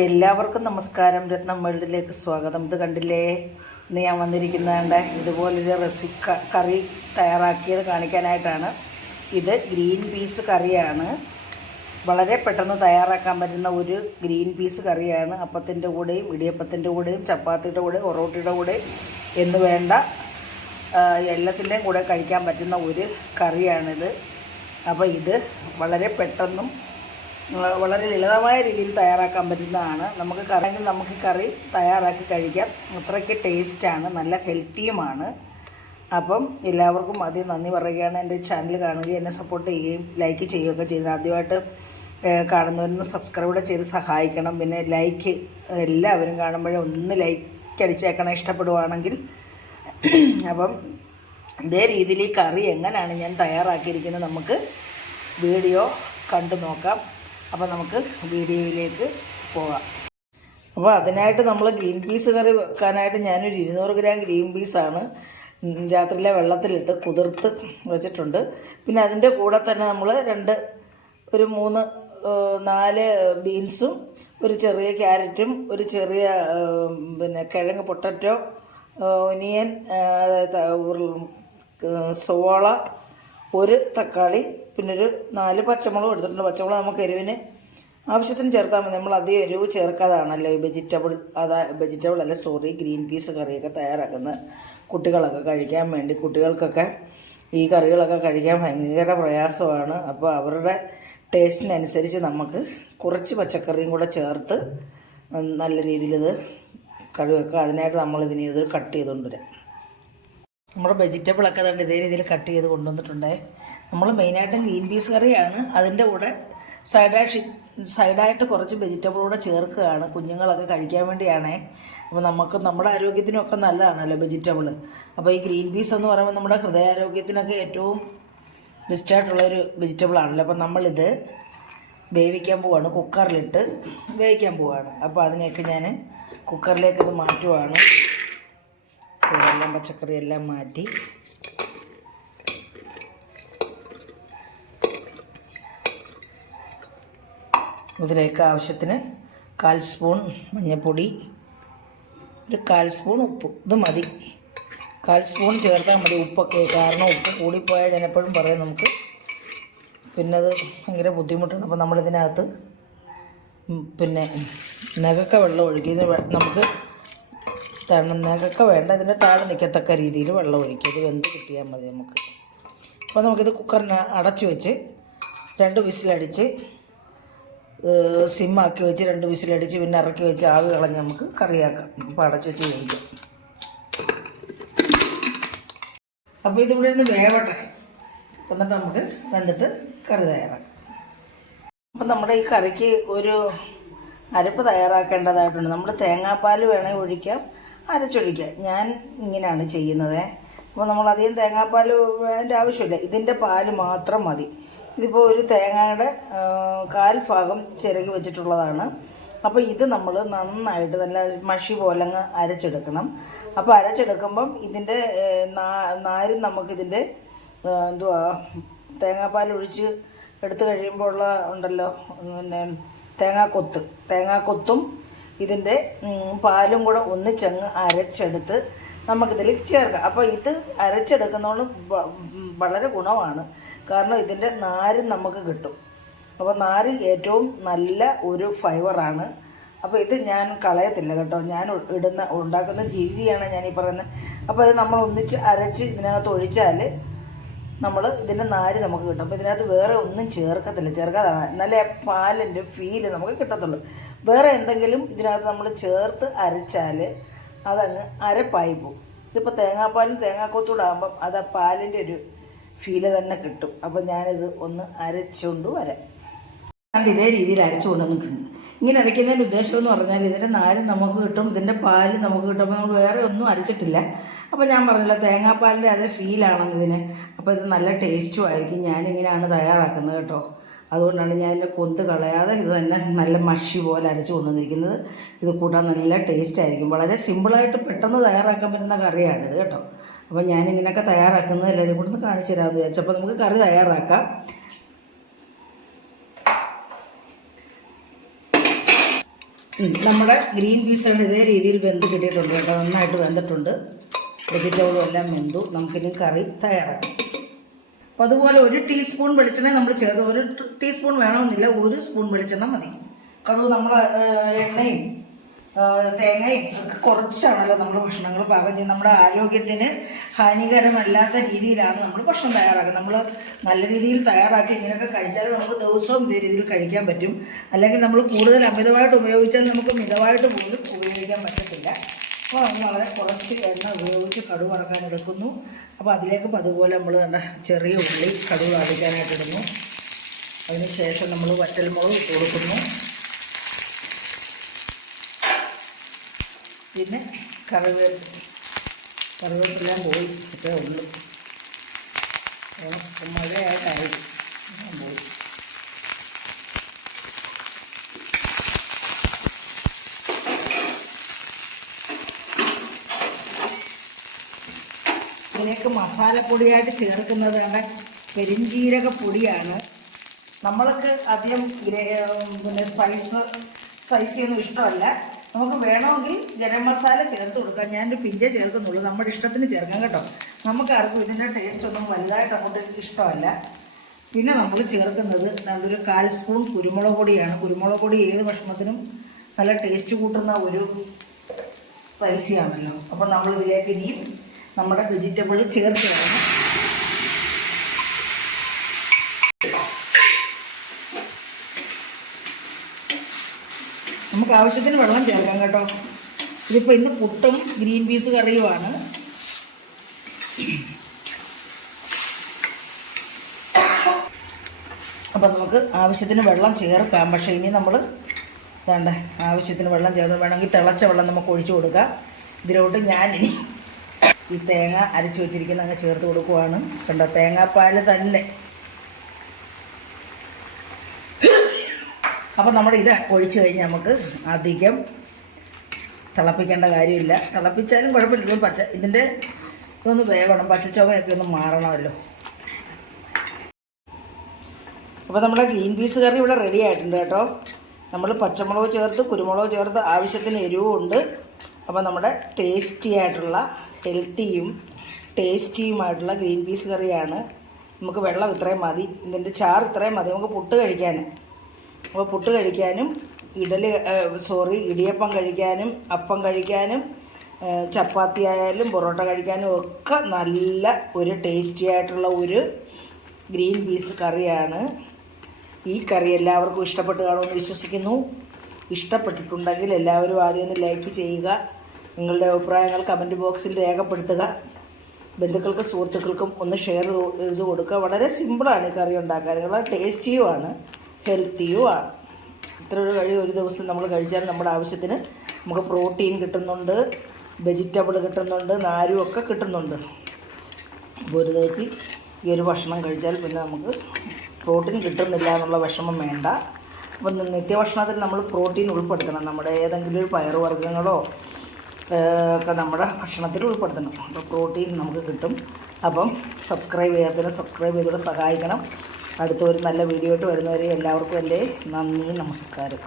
എല്ലാവർക്കും നമസ്കാരം. രത്നം വേൾഡിലേക്ക് സ്വാഗതം. ഇത് കണ്ടില്ലേ, ഇന്ന് ഞാൻ വന്നിരിക്കുന്നതാണ്ട് ഇതുപോലൊരു കറി തയ്യാറാക്കിയത് കാണിക്കാനായിട്ടാണ്. ഇത് ഗ്രീൻ പീസ് കറിയാണ്. വളരെ പെട്ടെന്ന് തയ്യാറാക്കാൻ പറ്റുന്ന ഒരു ഗ്രീൻ പീസ് കറിയാണ്. അപ്പത്തിൻ്റെ കൂടെയും ഇടിയപ്പത്തിൻ്റെ കൂടെയും ചപ്പാത്തിയുടെ കൂടെയും ഒറോട്ടിയുടെ കൂടെയും എന്ന് വേണ്ട എല്ലാത്തിൻ്റെയും കൂടെ കഴിക്കാൻ പറ്റുന്ന ഒരു കറിയാണിത്. അപ്പോൾ ഇത് വളരെ പെട്ടെന്നും വളരെ ലളിതമായ രീതിയിൽ തയ്യാറാക്കാൻ പറ്റുന്നതാണ്. നമുക്ക് കറി തയ്യാറാക്കി കഴിക്കാം. അത്രയ്ക്ക് ടേസ്റ്റാണ്, നല്ല ഹെൽത്തിയുമാണ്. അപ്പം എല്ലാവർക്കും ആദ്യം നന്ദി പറയുകയാണ്. എൻ്റെ ചാനൽ കാണുകയും എന്നെ സപ്പോർട്ട് ചെയ്യുകയും ലൈക്ക് ചെയ്യുകയൊക്കെ ചെയ്ത് ആദ്യമായിട്ട് കാണുന്നവരൊന്ന് സബ്സ്ക്രൈബ് ചെയ്ത് സഹായിക്കണം. പിന്നെ ലൈക്ക് എല്ലാവരും കാണുമ്പോഴേ ഒന്ന് ലൈക്ക് അടിച്ചേക്കണം ഇഷ്ടപ്പെടുവാണെങ്കിൽ. അപ്പം ഇതേ രീതിയിൽ ഈ കറി എങ്ങനെയാണ് ഞാൻ തയ്യാറാക്കിയിരിക്കുന്നത് നമുക്ക് വീഡിയോ കണ്ടു നോക്കാം. അപ്പോൾ നമുക്ക് വീഡിയോയിലേക്ക് പോകാം. അപ്പോൾ അതിനായിട്ട് നമ്മൾ ഗ്രീൻ പീസ് കറി വെക്കാനായിട്ട് ഞാനൊരു 200 ഗ്രാം ഗ്രീൻ പീസാണ് രാത്രിയിലെ വെള്ളത്തിലിട്ട് കുതിർത്ത് വെച്ചിട്ടുണ്ട്. പിന്നെ അതിൻ്റെ കൂടെ തന്നെ നമ്മൾ 4 ബീൻസും ഒരു ചെറിയ ക്യാരറ്റും ഒരു ചെറിയ കിഴങ്ങ് പൊട്ടറ്റോ, ഒനിയൻ, സവാള, ഒരു തക്കാളി, പിന്നെ ഒരു 4 പച്ചമുളക് എടുത്തിട്ടുണ്ട്. പച്ചമുളക് നമുക്ക് എരിവിന് ആവശ്യത്തിന് ചേർത്താൽ മതി. നമ്മൾ അധികം എരിവ് ചേർക്കാതാണല്ലോ ഈ ഗ്രീൻ പീസ് കറിയൊക്കെ തയ്യാറാക്കുന്നത്. കുട്ടികളൊക്കെ കഴിക്കാൻ വേണ്ടി, കുട്ടികൾക്കൊക്കെ ഈ കറികളൊക്കെ കഴിക്കാൻ ഭയങ്കര പ്രയാസമാണ്. അപ്പോൾ അവരുടെ ടേസ്റ്റിനനുസരിച്ച് നമുക്ക് കുറച്ച് പച്ചക്കറിയും കൂടെ ചേർത്ത് നല്ല രീതിയിൽ ഇത് കറി വെക്കുക. അതിനായിട്ട് നമ്മളിതിനെ ഇത് കട്ട് ചെയ്തുകൊണ്ട് വരാം. നമ്മുടെ വെജിറ്റബിളൊക്കെ അതുകൊണ്ട് ഇതേ രീതിയിൽ കട്ട് ചെയ്ത് കൊണ്ടുവന്നിട്ടുണ്ടേ. നമ്മൾ മെയിനായിട്ടും ഗ്രീൻ പീസ് കറിയാണ്. അതിൻ്റെ കൂടെ സൈഡായിട്ട് കുറച്ച് വെജിറ്റബിൾ കൂടെ ചേർക്കുകയാണ്. കുഞ്ഞുങ്ങളൊക്കെ കഴിക്കാൻ വേണ്ടിയാണേ. അപ്പോൾ നമുക്ക് നമ്മുടെ ആരോഗ്യത്തിനൊക്കെ നല്ലതാണല്ലോ വെജിറ്റബിൾ. അപ്പോൾ ഈ ഗ്രീൻ പീസ് എന്ന് പറയുമ്പോൾ നമ്മുടെ ഹൃദയാരോഗ്യത്തിനൊക്കെ ഏറ്റവും ബെസ്റ്റായിട്ടുള്ളൊരു വെജിറ്റബിളാണല്ലോ. അപ്പോൾ നമ്മളിത് വേവിക്കാൻ പോവാണ്, കുക്കറിലിട്ട് വേവിക്കാൻ പോവാണ്. അപ്പോൾ അതിനെയൊക്കെ ഞാൻ കുക്കറിലേക്ക് ഇത് മാറ്റുവാണ്. എല്ലാം പച്ചക്കറി എല്ലാം മാറ്റി ഇതിലേക്ക് ആവശ്യത്തിന് 1/4 സ്പൂൺ മഞ്ഞൾപ്പൊടി, ഒരു 1/4 സ്പൂൺ ഉപ്പ്. ഇത് മതി, 1/4 സ്പൂൺ ചേർത്താൽ മതി ഉപ്പൊക്കെ. കാരണം ഉപ്പ് കൂടിപ്പോയാൽ ഞാൻ എപ്പോഴും പറയും നമുക്ക് പിന്നെ അത് ഭയങ്കര ബുദ്ധിമുട്ടാണ്. അപ്പോൾ നമ്മളിതിനകത്ത് നഖക്ക വെള്ളം ഒഴിക്കും. നമുക്ക് നഖക്ക വേണ്ട, ഇതിൻ്റെ താഴെ നിൽക്കത്തക്ക രീതിയിൽ വെള്ളം ഒഴിക്കും. ഇത് വെന്ത് കിട്ടിയാൽ മതി നമുക്ക്. അപ്പോൾ നമുക്കിത് കുക്കറിന് അടച്ചു വെച്ച് 2 വിസിലടിച്ച് സിമ്മാക്കി വെച്ച് 2 വിസിലടിച്ച് പിന്നെ ഇറക്കി വെച്ച് ആവി കളഞ്ഞ് നമുക്ക് കറിയാക്കാം. അപ്പോൾ അടച്ചു വെച്ച് വേവിക്കാം. അപ്പോൾ ഇതിവിടെ നിന്ന് വേവട്ടെ, എന്നിട്ട് നമുക്ക് വെന്തിട്ട് കറി തയ്യാറാക്കാം. അപ്പം നമ്മുടെ ഈ കറിക്ക് ഒരു അരപ്പ് തയ്യാറാക്കേണ്ടതായിട്ടുണ്ട്. നമ്മൾ തേങ്ങാപ്പാൽ വേണേൽ ഒഴിക്കാം, അരച്ചൊഴിക്കാം. ഞാൻ ഇങ്ങനെയാണ് ചെയ്യുന്നത്. അപ്പോൾ നമ്മളധികം തേങ്ങാപ്പാൽ അതിൻ്റെ ആവശ്യമില്ല, ഇതിൻ്റെ പാല് മാത്രം മതി. ഇതിപ്പോൾ ഒരു തേങ്ങയുടെ 1/4 ഭാഗം ചിരകി വെച്ചിട്ടുള്ളതാണ്. അപ്പോൾ ഇത് നമ്മൾ നന്നായിട്ട് നല്ല മഷി പോലെ അങ്ങ് അരച്ചെടുക്കണം. അപ്പോൾ അരച്ചെടുക്കുമ്പം ഇതിൻ്റെ നാരും നമുക്കിതിൻ്റെ തേങ്ങാപ്പാൽ ഒഴിച്ച് എടുത്തു കഴിയുമ്പോൾ ഉണ്ടല്ലോ തേങ്ങാക്കൊത്തും ഇതിൻ്റെ പാലും കൂടെ ഒന്നിച്ചങ്ങ് അരച്ചെടുത്ത് നമുക്കിതിൽ ചേർക്കാം. അപ്പോൾ ഇത് അരച്ചെടുക്കുന്നതുകൊണ്ട് വളരെ ഗുണമാണ്. കാരണം ഇതിൻ്റെ നാരും നമുക്ക് കിട്ടും. അപ്പോൾ നാര് ഏറ്റവും നല്ല ഒരു ഫൈബറാണ്. അപ്പോൾ ഇത് ഞാൻ കളയത്തില്ല കേട്ടോ, ഞാൻ ഉണ്ടാക്കുന്ന രീതിയാണ് ഞാനീ പറയുന്നത്. അപ്പോൾ ഇത് നമ്മൾ ഒന്നിച്ച് അരച്ച് ഇതിനകത്ത് ഒഴിച്ചാൽ ഇതിൻ്റെ നാര് നമുക്ക് കിട്ടും. അപ്പോൾ ഇതിനകത്ത് വേറെ ഒന്നും ചേർക്കാതെ എന്നാലേ പാലിൻ്റെ ഫീല് നമുക്ക് കിട്ടത്തുള്ളൂ. വേറെ എന്തെങ്കിലും ഇതിനകത്ത് നമ്മൾ ചേർത്ത് അരച്ചാൽ അതങ്ങ് അരപ്പായി പോകും. ഇതിപ്പോൾ തേങ്ങാപ്പാലും തേങ്ങാക്കൊത്തൂടെ ആകുമ്പം അത് ആ പാലിൻ്റെ ഒരു ഫീല് തന്നെ കിട്ടും. അപ്പോൾ ഞാനിത് ഒന്ന് അരച്ചുകൊണ്ട് വരാം. ഇതേ രീതിയിൽ അരച്ചു കൊണ്ടുവന്നിട്ടുണ്ട്. ഇങ്ങനെ അരയ്ക്കുന്നതിൻ്റെ ഉദ്ദേശം എന്ന് പറഞ്ഞാൽ ഇതിൻ്റെ നാരും നമുക്ക് കിട്ടും, ഇതിൻ്റെ പാല് നമുക്ക് കിട്ടും. അപ്പോൾ നമ്മൾ വേറെ ഒന്നും അരച്ചിട്ടില്ല. അപ്പോൾ ഞാൻ പറഞ്ഞില്ല, തേങ്ങാപ്പാലിൻ്റെ അതേ ഫീലാണെന്ന് ഇതിന്. അപ്പോൾ ഇത് നല്ല ടേസ്റ്റും ആയിരിക്കും. ഞാനിങ്ങനെയാണ് തയ്യാറാക്കുന്നത് കേട്ടോ. അതുകൊണ്ടാണ് ഞാൻ ഇതിൻ്റെ കൊന്ത് കളയാതെ ഇത് തന്നെ നല്ല മഷി പോലെ അരച്ച് കൊണ്ടുവന്നിരിക്കുന്നത്. ഇത് കൂട്ടാൻ നല്ല ടേസ്റ്റ് ആയിരിക്കും. വളരെ സിമ്പിളായിട്ട് പെട്ടെന്ന് തയ്യാറാക്കാൻ പറ്റുന്ന കറിയാണിത് കേട്ടോ. അപ്പോൾ ഞാനിങ്ങനെയൊക്കെ തയ്യാറാക്കുന്നത് എല്ലാവരും കൂടെ ഒന്ന് കാണിച്ചു തരാമെന്ന് വിചാരിച്ചപ്പോൾ നമുക്ക് കറി തയ്യാറാക്കാം. നമ്മുടെ ഗ്രീൻ പീസുകൾ ഇതേ രീതിയിൽ വെന്ത് കിട്ടിയിട്ടുണ്ട് കേട്ടോ. നന്നായിട്ട് വെന്തിട്ടുണ്ട്. വെജിറ്റബിളും എല്ലാം വെന്തു. നമുക്കിനി കറി തയ്യാറാക്കാം. അപ്പോൾ അതുപോലെ 1 ടീസ്പൂൺ വെളിച്ചെണ്ണ നമ്മൾ ചേർത്ത്, 1 ടീസ്പൂൺ വേണമെന്നില്ല, 1 സ്പൂൺ വെളിച്ചെണ്ണ മതി. കടുക് നമ്മൾ എണ്ണയും തേങ്ങയും ഒക്കെ കുറച്ചാണല്ലോ നമ്മൾ ഭക്ഷണങ്ങൾ പാകം ചെയ്യുന്നത്. നമ്മുടെ ആരോഗ്യത്തിന് ഹാനികരമല്ലാത്ത രീതിയിലാണ് നമ്മൾ ഭക്ഷണം തയ്യാറാക്കുന്നത്. നമ്മൾ നല്ല രീതിയിൽ തയ്യാറാക്കി ഇങ്ങനെയൊക്കെ കഴിച്ചാൽ നമുക്ക് ദിവസവും ഇതേ രീതിയിൽ കഴിക്കാൻ പറ്റും. അല്ലെങ്കിൽ നമ്മൾ കൂടുതൽ അമിതമായിട്ട് ഉപയോഗിച്ചാൽ നമുക്ക് മിതമായിട്ട് പോലും ഉപയോഗിക്കാൻ പറ്റത്തില്ല. അപ്പോൾ അത് വളരെ കുറച്ച് എണ്ണ ഉപയോഗിച്ച് കടുക് വറക്കാൻ എടുക്കുന്നു. അപ്പോൾ അതിലേക്ക് അതുപോലെ നമ്മൾ കണ്ട ചെറിയ ഉള്ളി കടുക് അടിക്കാനായിട്ട് ഇടുന്നു. അതിനുശേഷം നമ്മൾ വറ്റൽമുളക് ഇട്ട് കൊടുക്കുന്നു. പിന്നെ കറിവേപ്പെല്ലാം പോയി ഇട്ടേ ഉള്ളു. മഴയായിട്ടായി പോയി. ഇതിലേക്ക് മസാലപ്പൊടിയായിട്ട് ചേർക്കുന്നത് പെരിഞ്ജീരക പൊടിയാണ്. നമ്മൾക്ക് അധികം പിന്നെ സ്പൈസിയൊന്നും ഇഷ്ടമല്ല. നമുക്ക് വേണമെങ്കിൽ ഗരം മസാല ചേർത്ത് കൊടുക്കാം. ഞാനൊരു പിഞ്ചേ ചേർക്കുന്നുള്ളൂ. നമ്മുടെ ഇഷ്ടത്തിന് ചേർക്കാം കേട്ടോ. നമുക്ക് ആർക്കും ഇതിൻ്റെ ടേസ്റ്റ് ഒന്നും വലുതായിട്ട് അങ്ങോട്ട് ഇഷ്ടമല്ല. പിന്നെ നമ്മൾ ചേർക്കുന്നത് നല്ലൊരു 1/4 സ്പൂൺ കുരുമുളക് പൊടിയാണ്. കുരുമുളക് പൊടി ഏത് ഭക്ഷണത്തിനും നല്ല ടേസ്റ്റ് കൂട്ടുന്ന ഒരു സ്പൈസിയാണല്ലോ. അപ്പോൾ നമ്മൾ ഇതിലേക്ക് ഇനിയും നമ്മുടെ വെജിറ്റബിൾ ചേർത്ത് വേണം. നമുക്ക് ആവശ്യത്തിന് വെള്ളം ചേർക്കാം കേട്ടോ. ഇതിപ്പോൾ ഇന്ന് പുട്ടും ഗ്രീൻ പീസ് കറിയുമാണ്. അപ്പം നമുക്ക് ആവശ്യത്തിന് വെള്ളം ചേർക്കാം. പക്ഷേ ഇനി നമ്മൾ വേണ്ട ആവശ്യത്തിന് വെള്ളം ചേർത്ത് വേണമെങ്കിൽ തിളച്ച വെള്ളം നമുക്ക് ഒഴിച്ചു കൊടുക്കാം. ഇതിലോട്ട് ഞാനിനി ഈ തേങ്ങ അരച്ച് വെച്ചിരിക്കുന്ന അങ്ങ് ചേർത്ത് കൊടുക്കുവാണ്. കണ്ടോ, തേങ്ങാപ്പാൽ തന്നെ. അപ്പോൾ നമ്മുടെ ഇത് ഒഴിച്ച് കഴിഞ്ഞാൽ നമുക്ക് അധികം തിളപ്പിക്കേണ്ട കാര്യമില്ല. തിളപ്പിച്ചാലും കുഴപ്പമില്ല. ഇതിൻ്റെ ഇതൊന്ന് വേവണം, പച്ചച്ചുവയൊക്കെ ഒന്ന് മാറണമല്ലോ. അപ്പോൾ നമ്മുടെ ഗ്രീൻ പീസ് കറി ഇവിടെ റെഡി ആയിട്ടുണ്ട് കേട്ടോ. നമ്മൾ പച്ചമുളക് ചേർത്ത് കുരുമുളക് ചേർത്ത് ആവശ്യത്തിന് എരിവും ഉണ്ട്. അപ്പോൾ നമ്മുടെ ടേസ്റ്റി ആയിട്ടുള്ള ഹെൽത്തിയും ടേസ്റ്റിയുമായിട്ടുള്ള ഗ്രീൻ പീസ് കറിയാണ്. നമുക്ക് വെള്ളം ഇത്രയും മതി, ഇതിൻ്റെ ചാറ് ഇത്രയും മതി നമുക്ക് പുട്ട് കഴിക്കാൻ. അപ്പോൾ പുട്ട് കഴിക്കാനും ഇടിയപ്പം കഴിക്കാനും അപ്പം കഴിക്കാനും ചപ്പാത്തി ആയാലും പൊറോട്ട കഴിക്കാനും ഒക്കെ നല്ല ഒരു ടേസ്റ്റി ആയിട്ടുള്ള ഒരു ഗ്രീൻ പീസ് കറിയാണ്. ഈ കറി എല്ലാവർക്കും ഇഷ്ടപ്പെട്ട് കാണുമെന്ന് വിശ്വസിക്കുന്നു. ഇഷ്ടപ്പെട്ടിട്ടുണ്ടെങ്കിൽ എല്ലാവരും ആദ്യം ഒന്ന് ലൈക്ക് ചെയ്യുക. നിങ്ങളുടെ അഭിപ്രായങ്ങൾ കമൻറ്റ് ബോക്സിൽ രേഖപ്പെടുത്തുക. ബന്ധുക്കൾക്കും സുഹൃത്തുക്കൾക്കും ഒന്ന് ഷെയർ ചെയ്ത് കൊടുക്കുക. വളരെ സിമ്പിളാണ് ഈ കറി ഉണ്ടാക്കാൻ. വളരെ ടേസ്റ്റിയുമാണ്, ഹെൽത്തിയുമാണ്. ഇത്ര ഒരു ദിവസം നമ്മൾ കഴിച്ചാൽ നമ്മുടെ ആവശ്യത്തിന് നമുക്ക് പ്രോട്ടീൻ കിട്ടുന്നുണ്ട്, വെജിറ്റബിൾ കിട്ടുന്നുണ്ട്, നാരും ഒക്കെ കിട്ടുന്നുണ്ട്. അപ്പോൾ ഒരു ദിവസം ഈ ഒരു ഭക്ഷണം കഴിച്ചാൽ പിന്നെ നമുക്ക് പ്രോട്ടീൻ കിട്ടുന്നില്ല എന്നുള്ള വിഷമം വേണ്ട. അപ്പം നിത്യഭക്ഷണത്തിൽ നമ്മൾ പ്രോട്ടീൻ ഉൾപ്പെടുത്തണം. നമ്മുടെ ഏതെങ്കിലും ഒരു പയറുവർഗ്ഗങ്ങളോ ഒക്കെ നമ്മുടെ ഭക്ഷണത്തിൽ ഉൾപ്പെടുത്തണം. അപ്പോൾ പ്രോട്ടീൻ നമുക്ക് കിട്ടും. അപ്പം സബ്സ്ക്രൈബ് ചെയ്തുകൂടെ സഹായിക്കണം. അടുത്ത ഒരു നല്ല വീഡിയോ ആയിട്ട് വരുന്നവരെ എല്ലാവർക്കും എൻ്റെ നന്ദി, നമസ്കാരം.